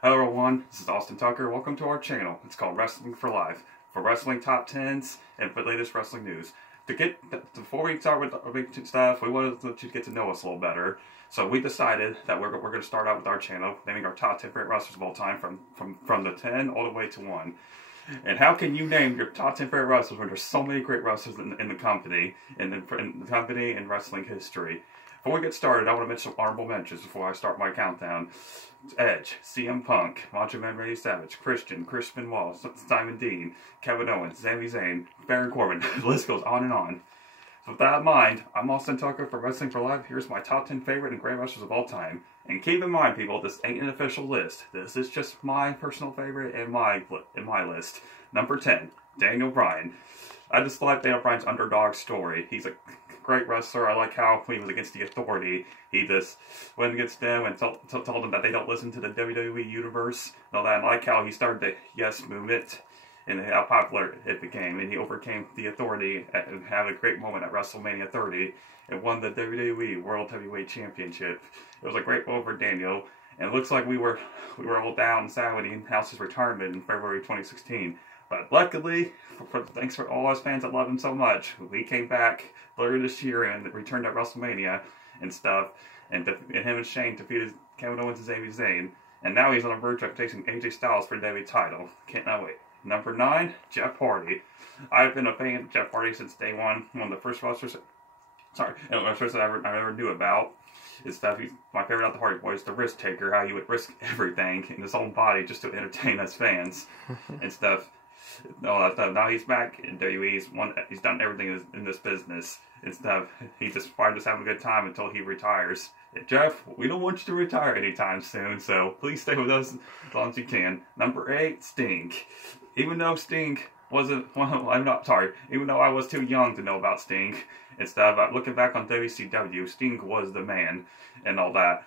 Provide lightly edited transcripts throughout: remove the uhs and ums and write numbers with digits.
Hello everyone, this is Austin Tucker. Welcome to our channel. It's called Wrestling for Life, for wrestling top 10s and for the latest wrestling news. Before we start with our big stuff, we wanted to get to know us a little better. So we decided that we're going to start out with our channel, naming our top 10 favorite wrestlers of all time from the 10 all the way to 1. And how can you name your top 10 favorite wrestlers when there's so many great wrestlers in the company, in the company and wrestling history? Before we get started, I want to mention some honorable mentions before I start my countdown. Edge, CM Punk, Macho Man Randy Savage, Christian, Chris Benoit, Simon Dean, Kevin Owens, Sami Zayn, Baron Corbin. The list goes on and on. So with that in mind, I'm Austin Tucker for Wrestling for Life. Here's my top 10 favorite and great wrestlers of all time. And keep in mind, people, this ain't an official list. This is just my personal favorite and my list. Number 10, Daniel Bryan. I just like Daniel Bryan's underdog story. He's a great wrestler. I like how when he was against the Authority, he just went against them and told them that they don't listen to the WWE universe and all that. And I like how he started the Yes movement and how popular it became. And he overcame the Authority and had a great moment at WrestleMania 30 and won the WWE World Heavyweight Championship. It was a great moment for Daniel. And it looks like we were all down and sad when he announced his retirement in February 2016. But luckily, thanks for all us fans that love him so much, we came back earlier this year and returned at WrestleMania and stuff, and him and Shane defeated Kevin Owens and Sami Zayn, and now he's on the verge of facing AJ Styles for the WWE title. Cannot wait. Number 9, Jeff Hardy. I've been a fan of Jeff Hardy since day one. One of the first wrestlers, I ever knew about. Is that he's my favorite out of the Hardy Boys, the risk taker, how he would risk everything in his own body just to entertain us fans and stuff. All that stuff. Now he's back in WWE. He's done everything in this business and stuff. He's just having a good time until he retires. And Jeff, we don't want you to retire anytime soon, so please stay with us as long as you can. Number 8, Sting. Even though Sting wasn't, even though I was too young to know about Sting and stuff, looking back on WCW, Sting was the man and all that.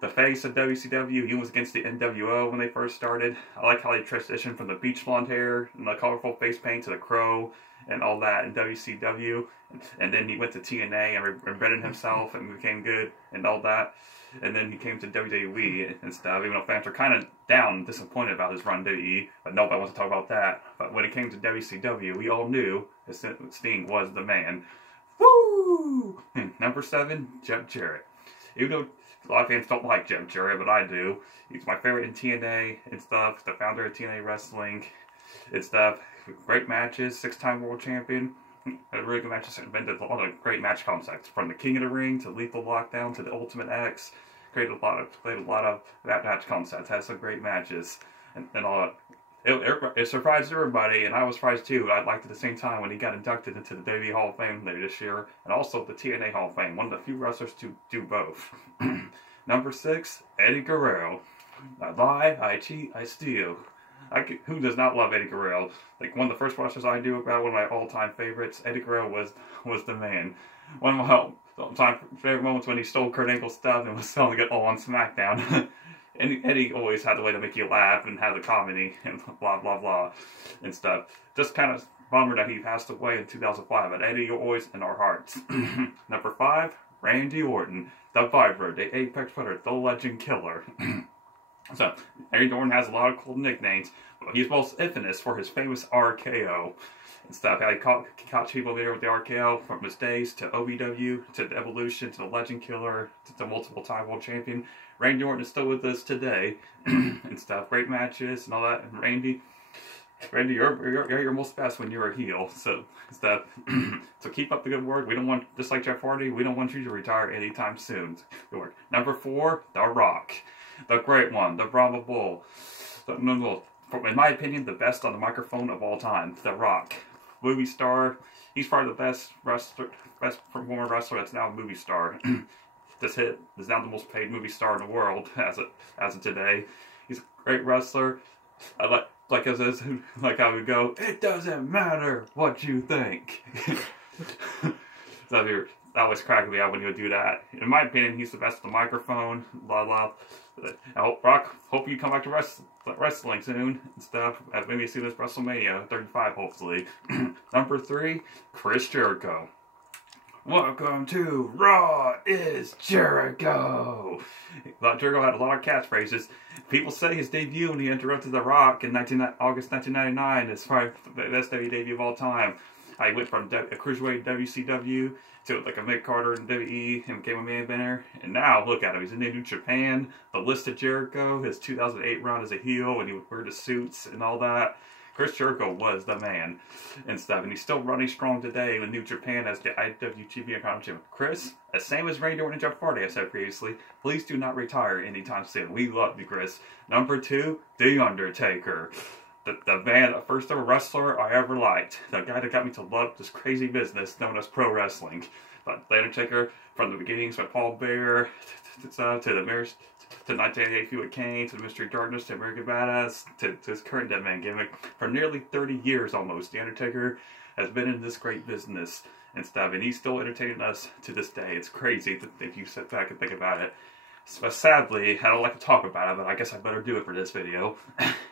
The face of WCW, he was against the NWO when they first started. I like how they transitioned from the beach blonde hair and the colorful face paint to the crow and all that in WCW. And then he went to TNA and rebranded himself and became good and all that. And then he came to WWE and stuff, even though fans were kind of down and disappointed about his run in WWE, but nobody wants to talk about that. But when it came to WCW, we all knew that Sting was the man. Woo! Number 7, Jeff Jarrett. Even though a lot of fans don't like Jeff Jarrett, but I do. He's my favorite in TNA and stuff, the founder of TNA Wrestling and stuff. Great matches, 6-time world champion. Had really good matches, invented a lot of great match concepts, from the King of the Ring to Lethal Lockdown to the Ultimate X. Played a lot of that match concepts, had some great matches and all that. It surprised everybody, and I was surprised too. I liked it at the same time when he got inducted into the WWE Hall of Fame later this year, and also the TNA Hall of Fame. One of the few wrestlers to do both. Number 6, Eddie Guerrero. I lie, I cheat, I steal. Who does not love Eddie Guerrero? Like, one of the first wrestlers I knew about, one of my all-time favorites, Eddie Guerrero was the man. One of my all-time favorite moments when he stole Kurt Angle's stuff and was selling it all on SmackDown. Eddie always had the way to make you laugh and have the comedy and blah blah blah and stuff. Just kind of bummer that he passed away in 2005, but Eddie, you're always in our hearts. Number 5, Randy Orton, the Viper, the Apex Predator, the Legend Killer. So, Randy Orton has a lot of cool nicknames, but he's most infamous for his famous RKO and stuff. How he caught people there with the RKO from his days to OVW, to the Evolution, to the Legend Killer, to the multiple-time world champion. Randy Orton is still with us today and stuff. Great matches and all that. And Randy, you're your most best when you're a heel. So stuff. So keep up the good work. We don't want, just like Jeff Hardy, we don't want you to retire anytime soon. Good work. Number 4, The Rock, the great one, the Brahma Bull. In my opinion, the best on the microphone of all time. The Rock, movie star. He's probably the best former wrestler that's now a movie star. This hit is now the most paid movie star in the world as of today. He's a great wrestler. I like how we go, it doesn't matter what you think. So that always cracked me up when he would do that. In my opinion, he's the best on the microphone. Blah blah. Hope you come back to wrestling soon and stuff. Maybe see this WrestleMania 35, hopefully. Number 3, Chris Jericho. Welcome to Raw is Jericho. Jericho had a lot of catchphrases. People say his debut when he interrupted The Rock in August 1999 is probably the best WWE debut of all time. He went from a cruiserweight WCW to like a Mick Carter in WWE and became a main eventer. And now look at him. He's in New Japan. The List of Jericho. His 2008 run as a heel when he would wear the suits and all that. Chris Jericho was the man and stuff, and he's still running strong today in New Japan as the IWGP Championship. Chris, the same as Randy Orton and Jeff Hardy, I said previously, please do not retire anytime soon. We love you, Chris. Number 2, The Undertaker. The man, the first ever wrestler I ever liked. The guy that got me to love this crazy business known as pro wrestling. But The Undertaker, from the beginnings with Paul Bearer to the Mirrors, to 1988 feud with Kane, to the Mystery Darkness, to American Badass, to his current Dead Man gimmick. For nearly 30 years almost, The Undertaker has been in this great business and stuff, and he's still entertaining us to this day. It's crazy if you sit back and think about it. But sadly, I don't like to talk about it, but I guess I better do it for this video.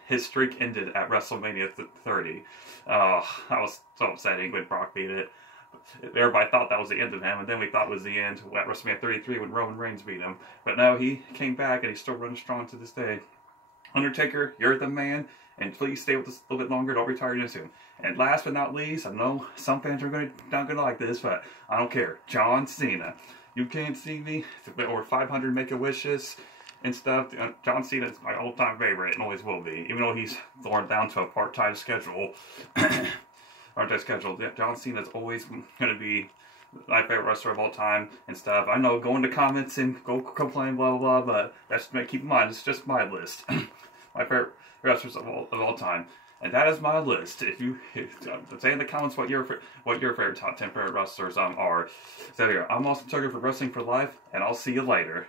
His streak ended at WrestleMania 30. I was so upsetting when Brock beat it. Everybody thought that was the end of him, and then we thought it was the end at WrestleMania 33 when Roman Reigns beat him. But no, he came back, and he's still running strong to this day. Undertaker, you're the man, and please stay with us a little bit longer. Don't retire too soon. And last but not least, I know some fans are not going to like this, but I don't care. John Cena. You can't see me, or 500 Make-A-Wishes and stuff. John Cena is my all-time favorite and always will be, even though he's thrown down to a part-time schedule. John Cena is always going to be my favorite wrestler of all time and stuff. I know, go into comments and go complain, blah, blah, blah, but that's, keep in mind, it's just my list. My favorite wrestlers of all time. And that is my list. If you say in the comments what your favorite top 10 favorite wrestlers are. So here, I'm Austin Tucker for Wrestling for Life, and I'll see you later.